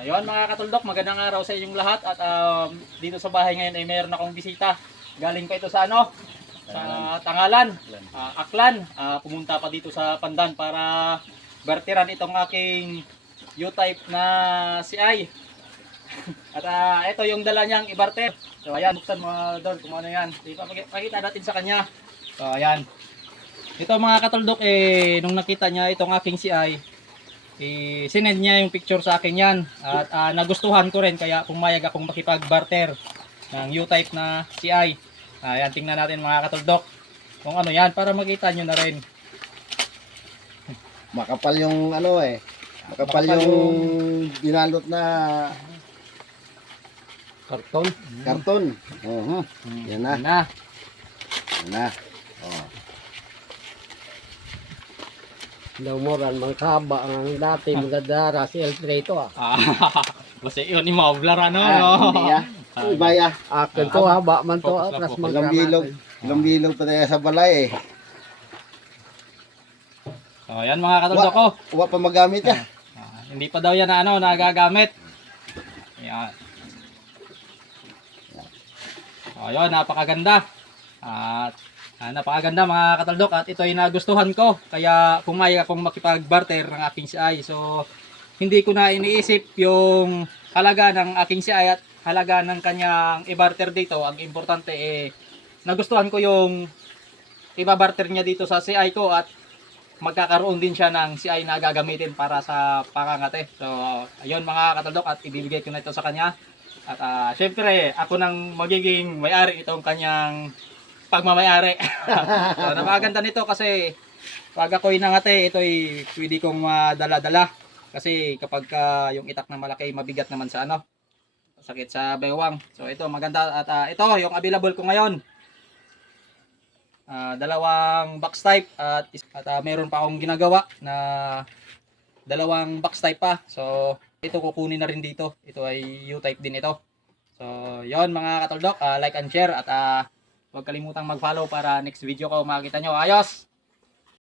Ayun mga katuldok, magandang araw sa inyong lahat at dito sa bahay ngayon ay mayroon akong bisita. Galing pa ito sa sa Tangalan, Aklan. Pumunta pa dito sa Pandan para barteran itong aking U-type na CI. At ito yung dala niyang i-barter. So ayan, buksan mo doon kung ano yan. Pakita natin sa kanya. So ayan. Ito mga katuldok nung nakita niya itong aking CI, sinend niya yung picture sa akin yan at nagustuhan ko rin kaya pumayag akong makipag-barter ng U-type na CI. Ayan, tingnan natin mga katuldok kung ano yan para makita nyo na rin. Makapal yung makapal yung binalot na karton. Yan na. Yan na. Yan na. Oh. Naumuran, magkaba ang dati magdadara si El Trito Basta yun yung maublar ano. Hindi ya. Iba ya. Akin to haba man to, Focus na, atras focus. Ilang bilog pa tayo sa balay So ayan mga katuldok ko. Uwa pa magamit ya. Hindi pa daw yan na nagagamit. Ayan. So ayun, napakaganda. At napakaganda mga katuldok at ito ay nagustuhan ko kaya pumayag akong makipag-barter ng aking CI. So hindi ko na iniisip yung halaga ng aking CI at halaga ng kanyang i-barter dito. Ang importante nagustuhan ko yung i-barter niya dito sa CI ko at magkakaroon din siya ng CI na gagamitin para sa pangangate. So ayun mga katuldok at ibibigay ko na ito sa kanya. At syempre ako nang magiging may-ari itong kanyang pagmamayari. So napakaganda nito kasi pag ako'y nangate, ito'y pwede kong madala-dala. Kasi kapag yung itak na malaki, mabigat naman sa sakit sa bewang. So ito maganda at ito yung available ko ngayon. Dalawang box type at meron pa akong ginagawa na dalawang box type pa. So ito kukunin na rin dito. Ito ay U-type din ito. So yon mga katuldok, like and share at huwag kalimutang mag-follow para next video ko makikita nyo. Ayos!